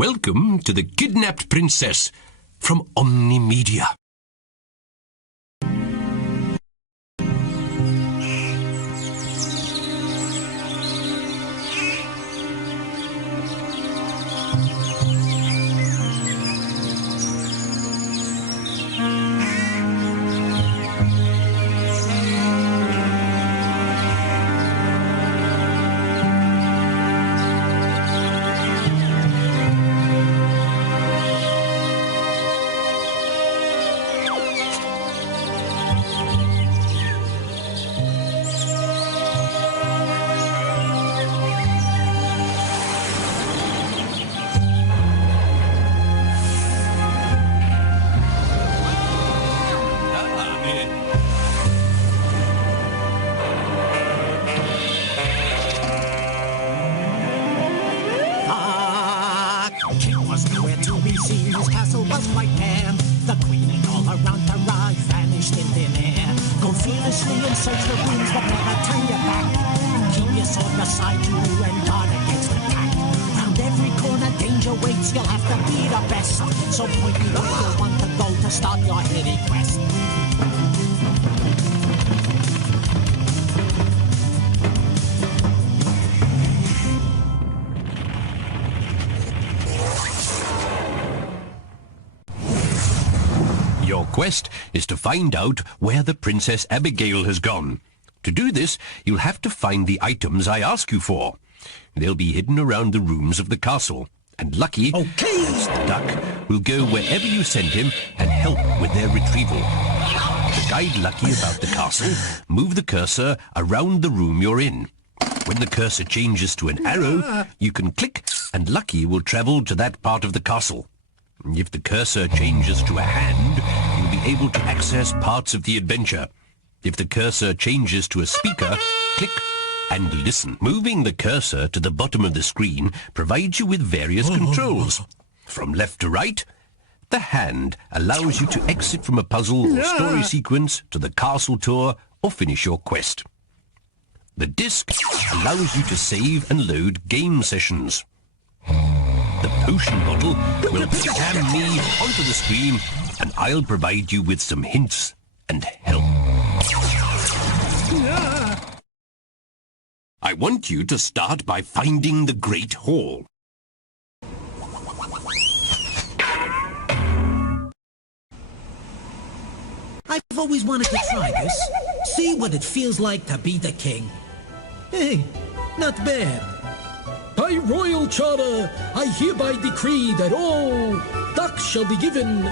Welcome to The Kidnapped Princess from Omnimedia. His castle was quite bare. The queen and all around her eyes vanished in thin air. Go fearlessly and search the rooms, but never turn your back. Keep your sword beside you and guard against attack. Round every corner danger waits, you'll have to be the best. So point me where you want to go to start your heady quest. Your quest is to find out where the Princess Abigail has gone. To do this, you'll have to find the items I ask you for. They'll be hidden around the rooms of the castle, and Lucky, the duck, will go wherever you send him and help with their retrieval. To guide Lucky about the castle, move the cursor around the room you're in. When the cursor changes to an arrow, you can click and Lucky will travel to that part of the castle. If the cursor changes to a hand, you'll be able to access parts of the adventure. If the cursor changes to a speaker, click and listen. Moving the cursor to the bottom of the screen provides you with various controls. From left to right, the hand allows you to exit from a puzzle or story sequence to the castle tour or finish your quest. The disc allows you to save and load game sessions. The potion bottle will scan me onto the screen and I'll provide you with some hints and help. I want you to start by finding the Great Hall. I've always wanted to try this. See what it feels like to be the king. Hey, not bad. By royal charter, I hereby decree that all ducks shall be given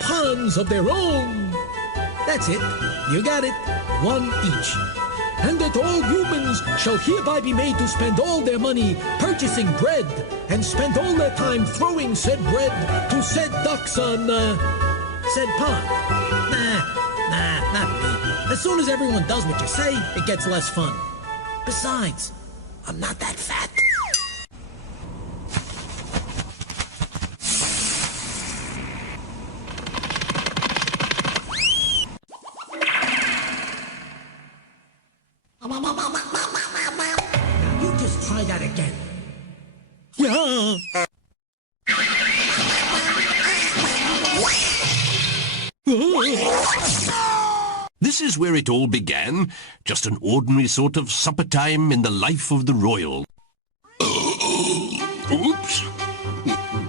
ponds of their own. That's it. You got it. One each. And that all humans shall hereby be made to spend all their money purchasing bread and spend all their time throwing said bread to said ducks on, said pond. Nah, not me. As soon as everyone does what you say, it gets less fun. Besides, I'm not that fat. Now you just try that again. yeah. This is where it all began, just an ordinary sort of supper time in the life of the royal. Oops.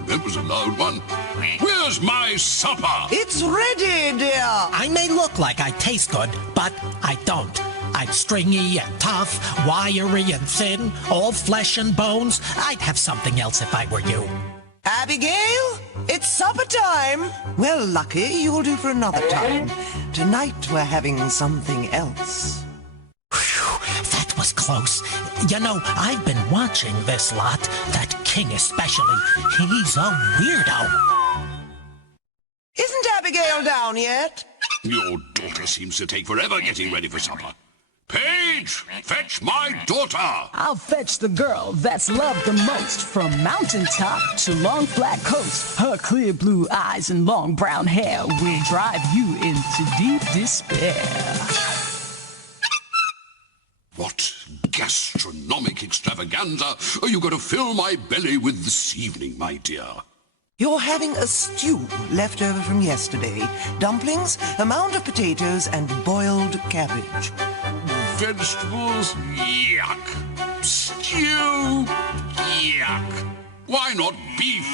That was a loud one. Where's my supper? It's ready, dear. I may look like I taste good, but I don't. I'm stringy and tough, wiry and thin, all flesh and bones. I'd have something else if I were you. Abigail, it's supper time. Well, Lucky, you'll do for another time. Tonight we're having something else. Whew, that was close. You know, I've been watching this lot, that king especially. He's a weirdo. Isn't Abigail down yet? Your daughter seems to take forever getting ready for supper. Page, fetch my daughter! I'll fetch the girl that's loved the most. From mountaintop to long flat coast, her clear blue eyes and long brown hair will drive you into deep despair. What gastronomic extravaganza! extravaganza you got to fill my belly with this evening, my dear. You're having a stew left over from yesterday. Dumplings, a mound of potatoes, and boiled cabbage. Vegetables? Yuck. Stew? Yuck. Why not beef?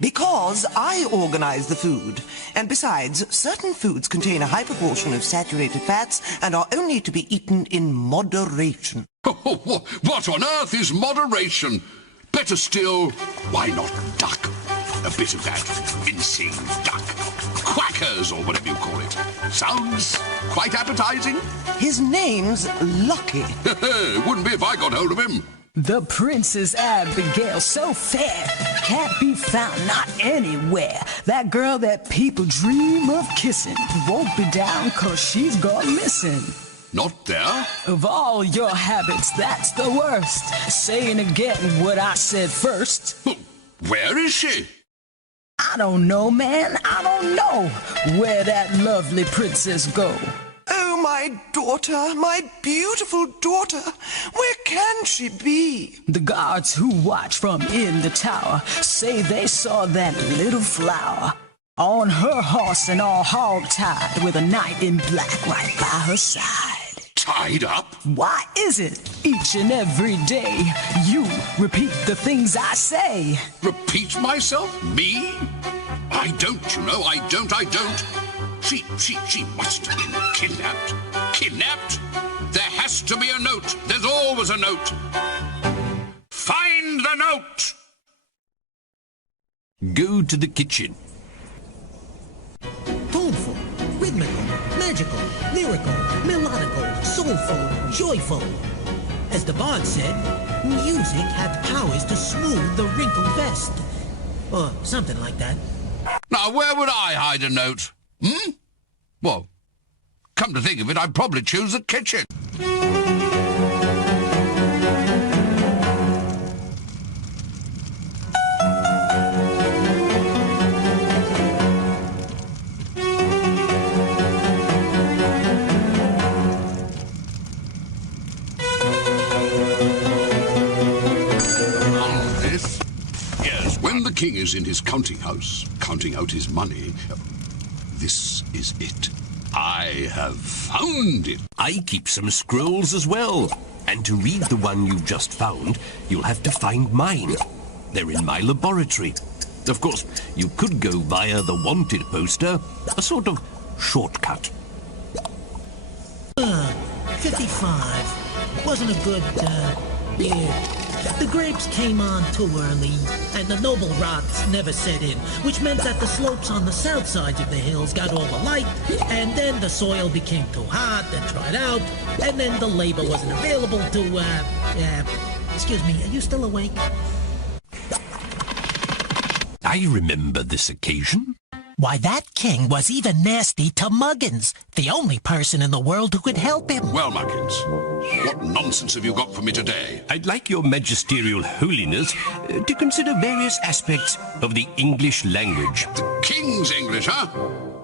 Because I organize the food. And besides, certain foods contain a high proportion of saturated fats and are only to be eaten in moderation. What on earth is moderation? Better still, why not duck? A bit of that mincing duck. Quackers, or whatever you call it. Sounds quite appetizing. His name's Lucky. Wouldn't be if I got hold of him. The Princess Abigail, so fair, can't be found not anywhere. That girl that people dream of kissing won't be down 'cause she's gone missing. Not there? Of all your habits, that's the worst. Saying again what I said first. Where is she? I don't know, man, I don't know where that lovely princess go. Oh, my daughter, my beautiful daughter. Where can she be? The guards who watch from in the tower say they saw that little flower on her horse and all hog-tied with a knight in black right by her side. Tied up? Why is it each and every day you repeat the things I say? Repeat myself? Me? I don't, you know, I don't. She must have been kidnapped. Kidnapped? There has to be a note. There's always a note. Find the note! Go to the kitchen. Toneful, rhythmical, magical, lyrical, melodical, soulful, joyful. As the bard said, music had powers to smooth the wrinkled vest. Or something like that. Now, where would I hide a note? Well, come to think of it, I'd probably choose the kitchen. When the king is in his counting house, counting out his money, this is it. I have found it. I keep some scrolls as well. And to read the one you've just found, you'll have to find mine. They're in my laboratory. Of course, you could go via the wanted poster, a sort of shortcut. 55. Wasn't a good, year. The grapes came on too early, and the noble rots never set in, which meant that the slopes on the south sides of the hills got all the light, and then the soil became too hot and dried out, and then the labor wasn't available to, excuse me, are you still awake? I remember this occasion. Why, that king was even nasty to Muggins, the only person in the world who could help him. Well, Muggins, what nonsense have you got for me today? I'd like your magisterial holiness to consider various aspects of the English language. The king's English, huh?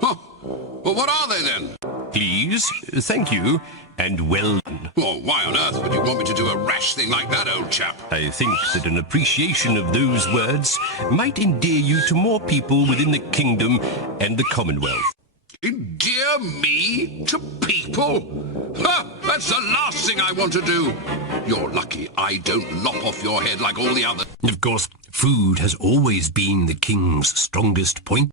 Huh. Well, what are they then? Please, thank you, and well done. Well, why on earth would you want me to do a rash thing like that, old chap? I think that an appreciation of those words might endear you to more people within the kingdom and the Commonwealth. Endear me to people? Ha! That's the last thing I want to do. You're lucky I don't lop off your head like all the others. Of course, food has always been the king's strongest point.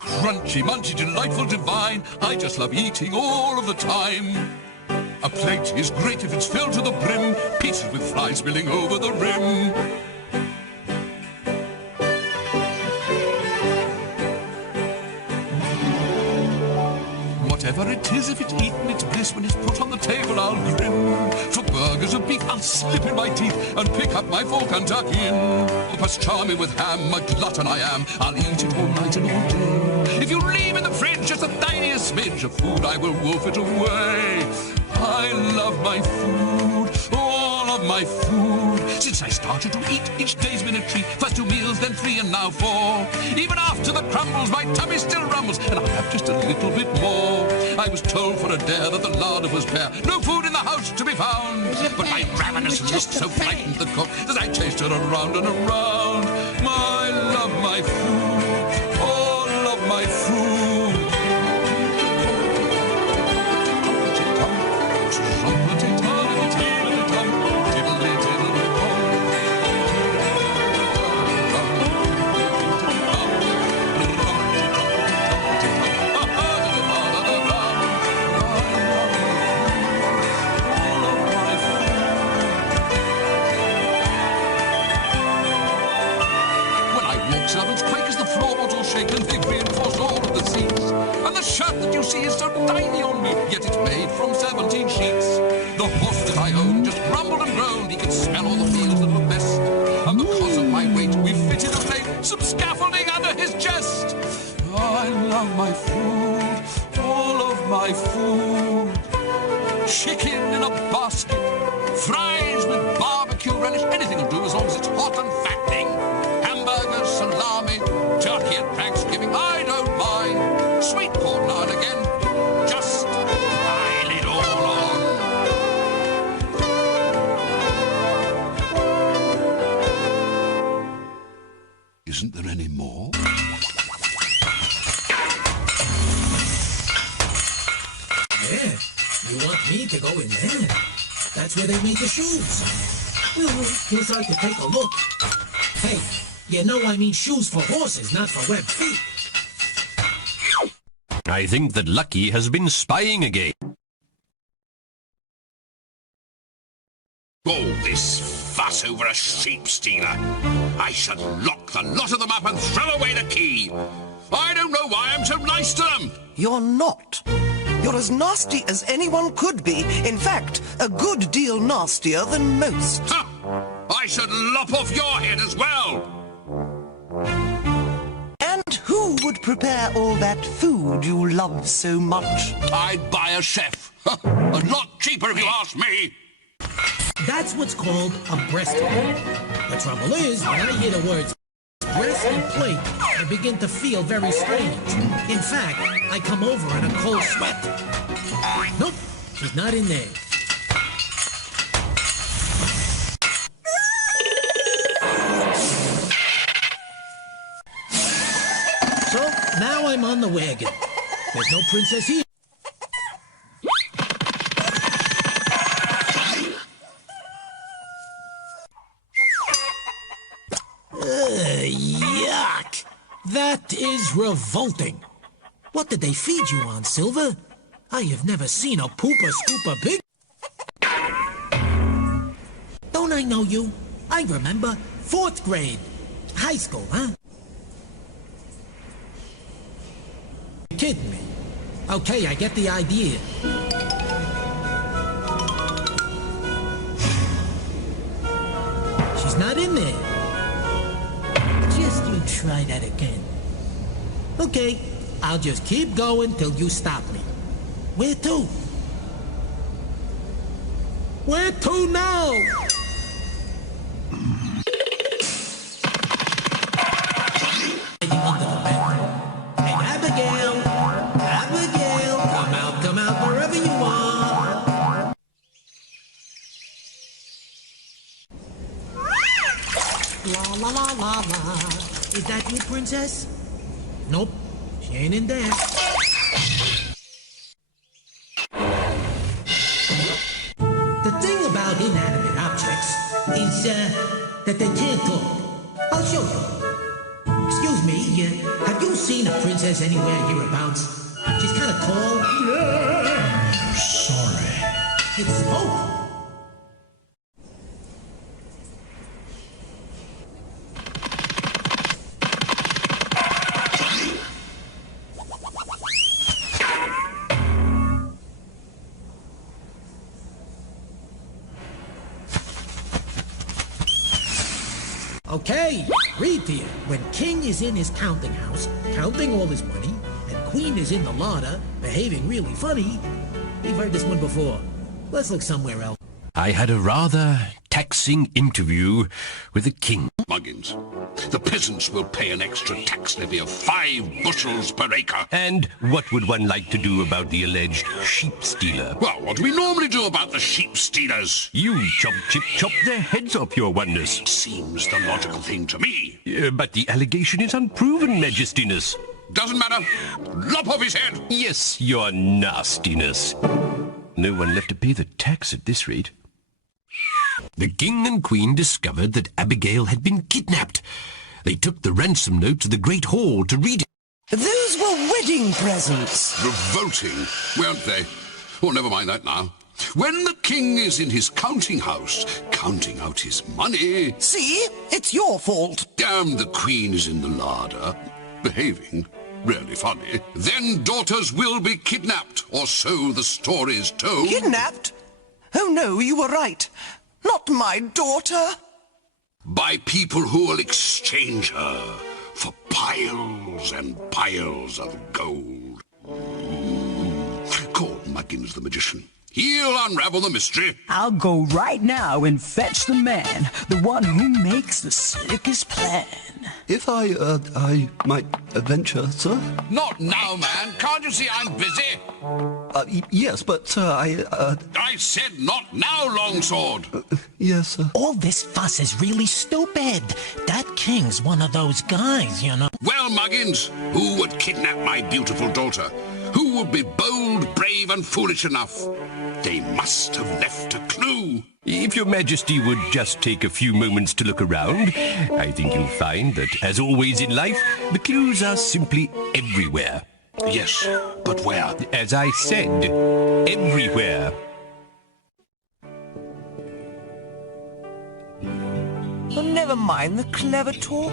Crunchy, munchy, delightful, divine. I just love eating all of the time. A plate is great if it's filled to the brim, pieces with flies spilling over the rim. Whatever it is, if it's eaten, it's bliss. When it's put on the table, I'll grin. For burgers of beef, I'll slip in my teeth and pick up my fork and tuck in. Plus charming with ham, a glutton I am. I'll eat it all night and all day. If you leave in the fridge just the tiniest smidge of food, I will wolf it away. I love my food, all of my food. Since I started to eat, each day's been a treat. First 2 meals, then 3, and now 4. Even after the crumbles, my tummy still rumbles, and I have just a little bit more. I was told for a dare that the larder was bare, no food in the house to be found. But my ravenous look so frightened the cook that I chased her around and around. My love, my food, oh, love my food. Servants quake as the floorboards all shake, and they reinforce all of the seats. And the shirt that you see is so tiny on me, yet it's made from 17 sheets. The horse that I own just grumbled and groaned, he could smell all the fields that were best. And because of my weight, we fitted of late some scaffolding under his chest. I love my food, all of my food. Chicken in a basket, fries with barbecue relish, anything will do as long as it's hot and fattening. Hamburgers, salami, turkey at Thanksgiving, I don't mind. Sweet corn now and again, just pile it all on. Isn't there any more? Yeah, you want me to go in there? That's where they make the shoes. Well, guess I could take a look. Hey, you know I mean shoes for horses, not for webbed feet. I think that Lucky has been spying again. All this fuss over a sheep stealer. I should lock the lot of them up and throw away the key. I don't know why I'm so nice to them. You're not. You're as nasty as anyone could be. In fact, a good deal nastier than most. Huh. I should lop off your head as well. And who would prepare all that food you love so much? I'd buy a chef. A lot cheaper if you ask me. That's what's called a breast plate. The trouble is, when I hear the words breast and plate, I begin to feel very strange. In fact, I come over in a cold sweat. Nope, she's not in there. So, now I'm on the wagon. There's no princess here. Yuck! That is revolting. What did they feed you on, Silver? I have never seen a pooper scooper pig. Don't I know you? I remember. 4th grade. High school, huh? You're kidding me. Okay, I get the idea. She's not in there. Just you try that again. Okay, I'll just keep going till you stop me. Where to? Where to now? Under the bed. Hey, Abigail! Abigail! Come out wherever you are. La la la la la. Is that you, princess? Nope, she ain't in there. The thing about inanimate objects is that they can't talk. I'll show you. Excuse me, have you seen a princess anywhere hereabouts? She's kind of tall. Yeah. Sorry. It's smoke. Okay, read to you. When King is in his counting house, counting all his money, and Queen is in the larder, behaving really funny. We've heard this one before. Let's look somewhere else. I had a rather taxing interview with the king. Muggins, the peasants will pay an extra tax levy of 5 bushels per acre. And what would one like to do about the alleged sheep stealer? Well, what do we normally do about the sheep stealers? You chop their heads off, your wonders. Seems the logical thing to me. But the allegation is unproven, Majestiness. Doesn't matter. Lop off his head. Yes, your nastiness. No one left to pay the tax at this rate. The king and queen discovered that Abigail had been kidnapped. They took the ransom note to the great hall to read it. Those were wedding presents. Revolting, weren't they? Oh, never mind that now. When the king is in his counting house, counting out his money... See? It's your fault. Damn, the queen is in the larder, behaving really funny. Then daughters will be kidnapped, or so the story's told. Kidnapped? Oh no, you were right. Not my daughter. By people who will exchange her for piles and piles of gold. Call Muggins the magician. He'll unravel the mystery. I'll go right now and fetch the man, the one who makes the circus plan. If I might venture, sir? Not now, man. Can't you see I'm busy? Yes, but, sir, I said not now, Longsword. yes, sir. All this fuss is really stupid. That king's one of those guys, you know. Well, Muggins, who would kidnap my beautiful daughter? Who would be bold, brave, and foolish enough? They must have left a clue. If your majesty would just take a few moments to look around, I think you'll find that, as always in life, the clues are simply everywhere. Yes, but where? As I said, everywhere. Oh, never mind the clever talk.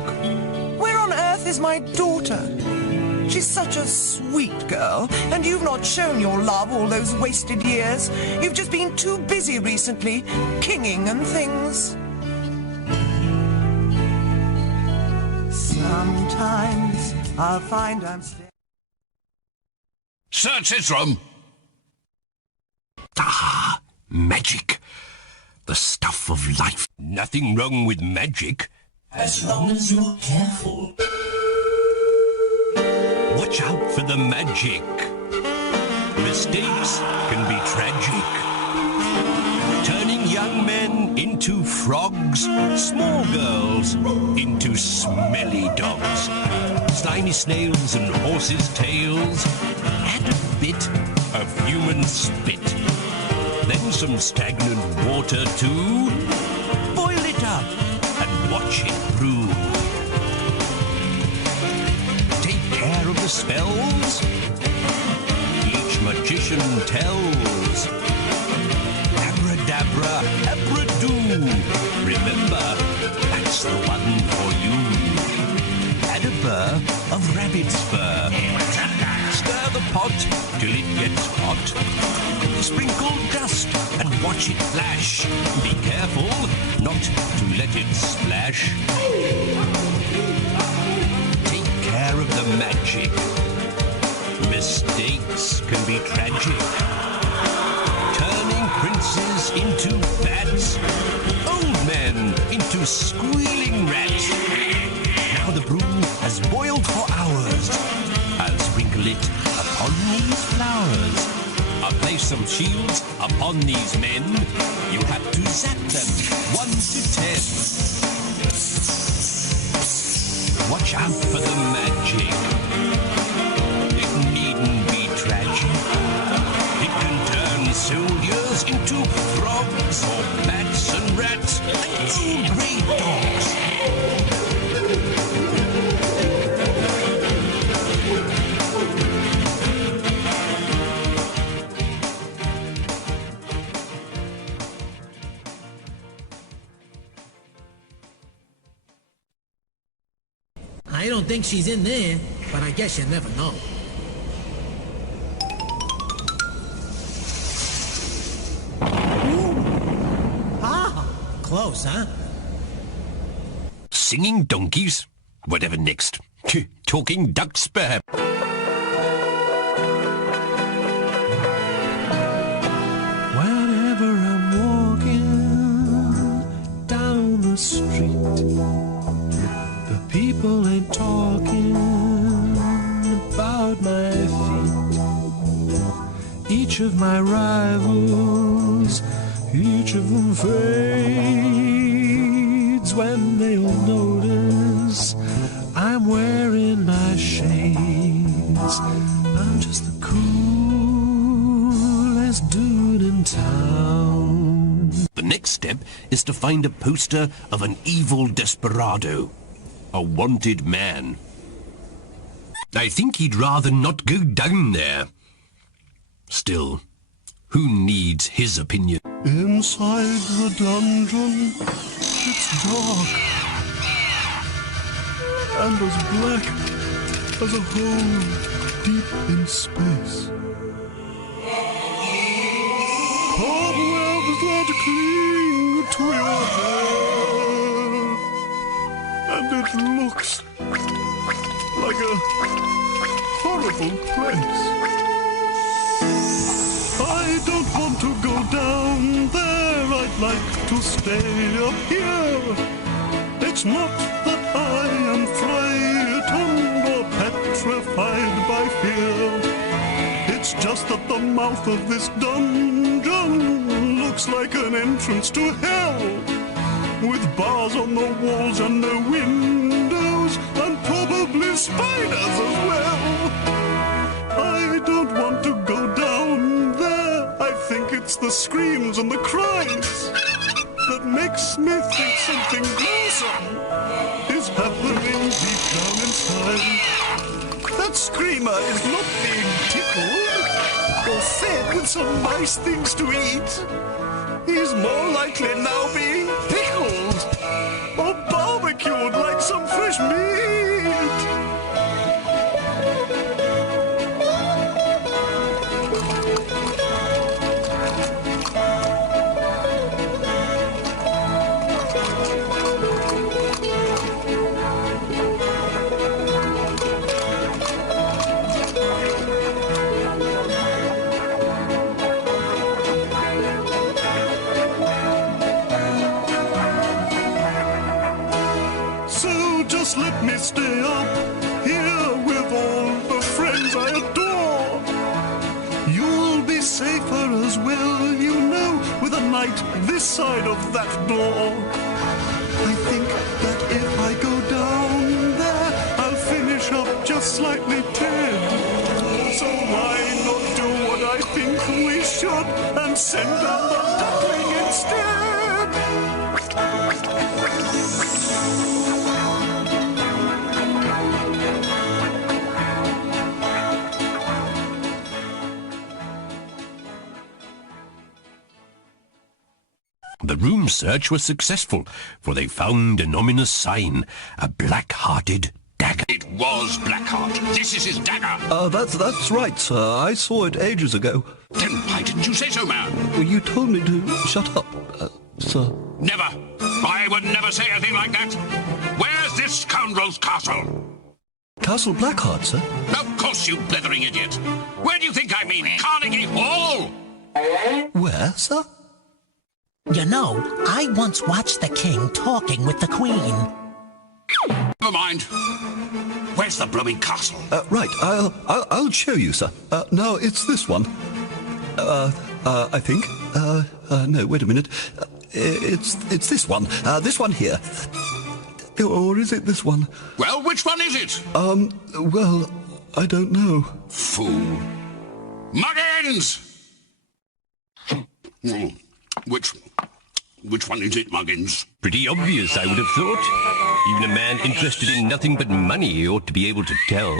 Where on earth is my daughter? She's such a sweet girl, and you've not shown your love all those wasted years. You've just been too busy recently, kinging and things. Sometimes I'll find I'm still... Search this room. Ah, magic. The stuff of life. Nothing wrong with magic. As long as you're careful. Watch out for the magic. Mistakes can be tragic. Turning young men into frogs, small girls into smelly dogs. Slimy snails and horses' tails. Add a bit of human spit. Then some stagnant water too. Boil it up and watch it brew. Care of the spells each magician tells. Abracadabra, abradoo. Remember, that's the one for you. Add a burr of rabbit's fur. Stir the pot till it gets hot. Sprinkle dust and watch it flash. Be careful not to let it splash. Care of the magic. Mistakes can be tragic. Turning princes into bats. Old men into squealing rats. Now the brew has boiled for hours. I'll sprinkle it upon these flowers. I'll place some shields upon these men. You have to zap them 1 to 10. Watch out for the magic. It needn't be tragic. It can turn soldiers into frogs or bats and rats and great dogs. I don't think she's in there, but I guess you never know. Ah, close, huh? Singing donkeys? Whatever next. Talking ducks, perhaps. Whenever I'm walking my rivals, each of them fades when they all notice I'm wearing my shades. I'm just the coolest dude in town. The next step is to find a poster of an evil desperado, a wanted man. I think he'd rather not go down there. Still, who needs his opinion? Inside the dungeon, it's dark and as black as a hole deep in space. Cobwebs that cling to your hair, and it looks like a horrible place. I don't want to go down there, I'd like to stay up here. It's not that I am frightened or petrified by fear. It's just that the mouth of this dungeon looks like an entrance to hell, with bars on the walls and no windows, and probably spiders as well. I don't want to go down there. I think it's the screams and the cries that makes me think something gruesome is happening deep down inside. That screamer is not being tickled or fed with some nice things to eat. He's more likely now being pickled or barbecued like some fresh meat. Just let me stay up here with all the friends I adore. You'll be safer as well, you know, with a night this side of that door. I think that if I go down there, I'll finish up just slightly dead. So why not do what I think we should and send down the duckling instead? The room search was successful, for they found an ominous sign, a black-hearted dagger. It was Blackheart. This is his dagger. That's right, sir. I saw it ages ago. Then why didn't you say so, man? Well, you told me to shut up, sir. Never. I would never say anything like that. Where's this scoundrel's castle? Castle Blackheart, sir? Of course, you blithering idiot. Where do you think I mean? Carnegie Hall? Where, sir? You know, I once watched the king talking with the queen. Never mind. Where's the blooming castle? Right, I'll show you, sir. No, it's this one. I think. No, wait a minute. It's this one. This one here. Or is it this one? Well, which one is it? Well, I don't know. Fool. Muggins! Which one is it, Muggins? Pretty obvious, I would have thought. Even a man interested in nothing but money ought to be able to tell.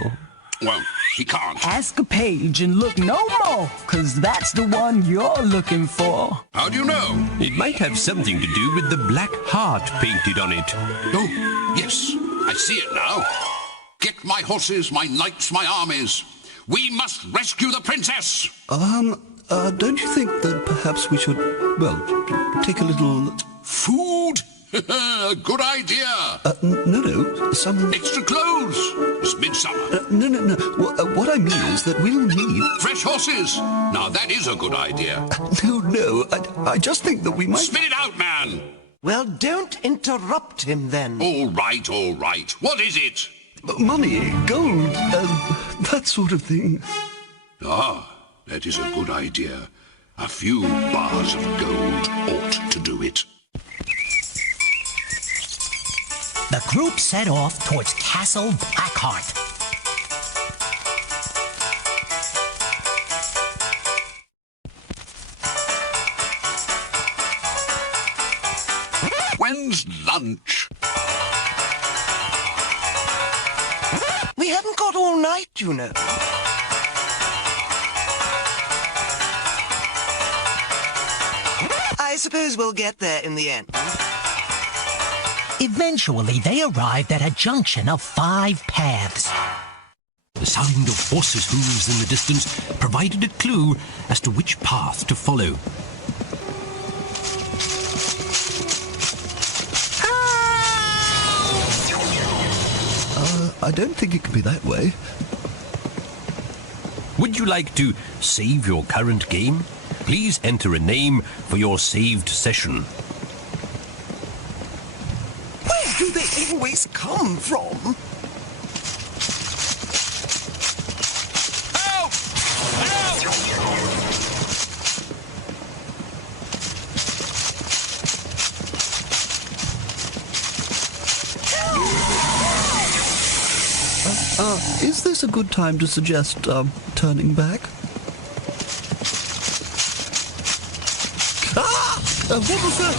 Well, he can't. Ask a page and look no more, 'cause that's the one you're looking for. How do you know? It might have something to do with the black heart painted on it. Oh, yes, I see it now. Get my horses, my knights, my armies. We must rescue the princess. Don't you think that perhaps we should, well, take a little... Food? A good idea. No, some... Extra clothes. It's midsummer. No. What I mean is that we'll need... Fresh horses. Now, that is a good idea. No, I just think that we might... Spit it out, man. Well, don't interrupt him, then. All right. What is it? Money, gold, that sort of thing. Ah, That is a good idea. A few bars of gold ought to do it. The group set off towards Castle Blackheart. When's lunch? We haven't got all night, you know. I suppose we'll get there in the end. Eventually, they arrived at a junction of 5 paths. The sound of horses' hooves in the distance provided a clue as to which path to follow. I don't think it can be that way. Would you like to save your current game? Please enter a name for your saved session. Where do they always come from? Help! Help! Is this a good time to suggest, turning back? Ah! What was that?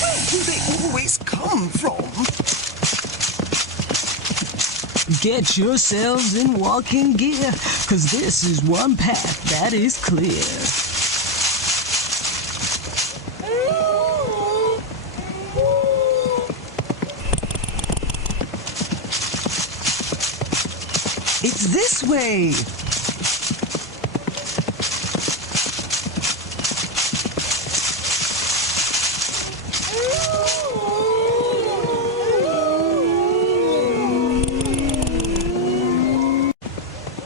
Where do they always come from? Get yourselves in walking gear, 'cause this is one path that is clear. It's this way.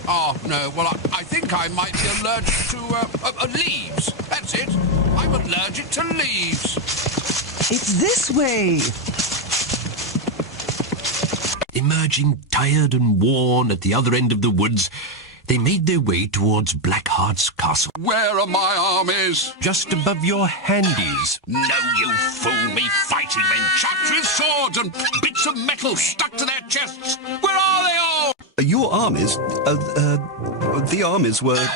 Oh, no, well, I think I might be allergic to leaves. That's it. I'm allergic to leaves. It's this way. Emerging tired and worn at the other end of the woods, they made their way towards Blackheart's castle. Where are my armies? Just above your handies. No, you fool me, fighting men, chaps with swords and bits of metal stuck to their chests. Where are they all? Your armies, the armies were...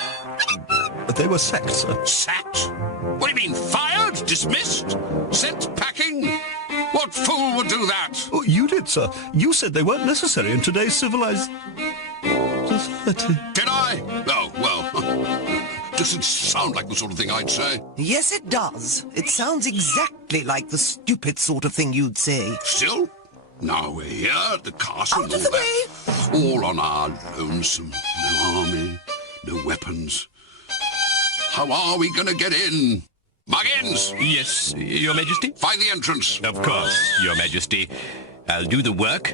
They were sacked, sir. Sacked? What do you mean, fired? Dismissed? Sent packing? What fool would do that? Oh, you did, sir. You said they weren't necessary in today's civilized society. Did I? Oh, well, doesn't sound like the sort of thing I'd say. Yes, it does. It sounds exactly like the stupid sort of thing you'd say. Still? Now we're here at the castle. Out of the way! All on our lonesome. No army, no weapons. How are we going to get in? Muggins! Yes, Your Majesty? Find the entrance. Of course, Your Majesty. I'll do the work,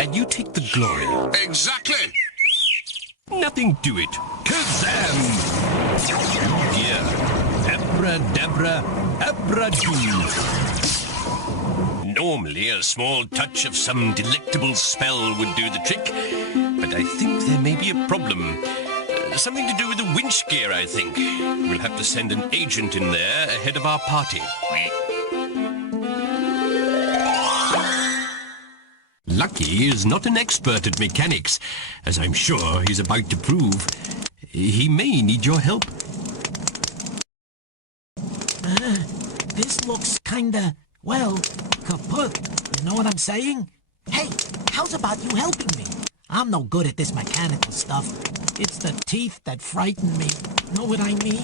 and you take the glory. Exactly. Nothing to it. Kazam! Here. Abracadabra, abradoom. Normally, a small touch of some delectable spell would do the trick, but I think there may be a problem. Something to do with the winch gear, I think. We'll have to send an agent in there ahead of our party. Lucky is not an expert at mechanics, as I'm sure he's about to prove. He may need your help. This looks kinda, well, kaput. You know what I'm saying? Hey, how's about you helping me? I'm no good at this mechanical stuff. It's the teeth that frighten me. Know what I mean?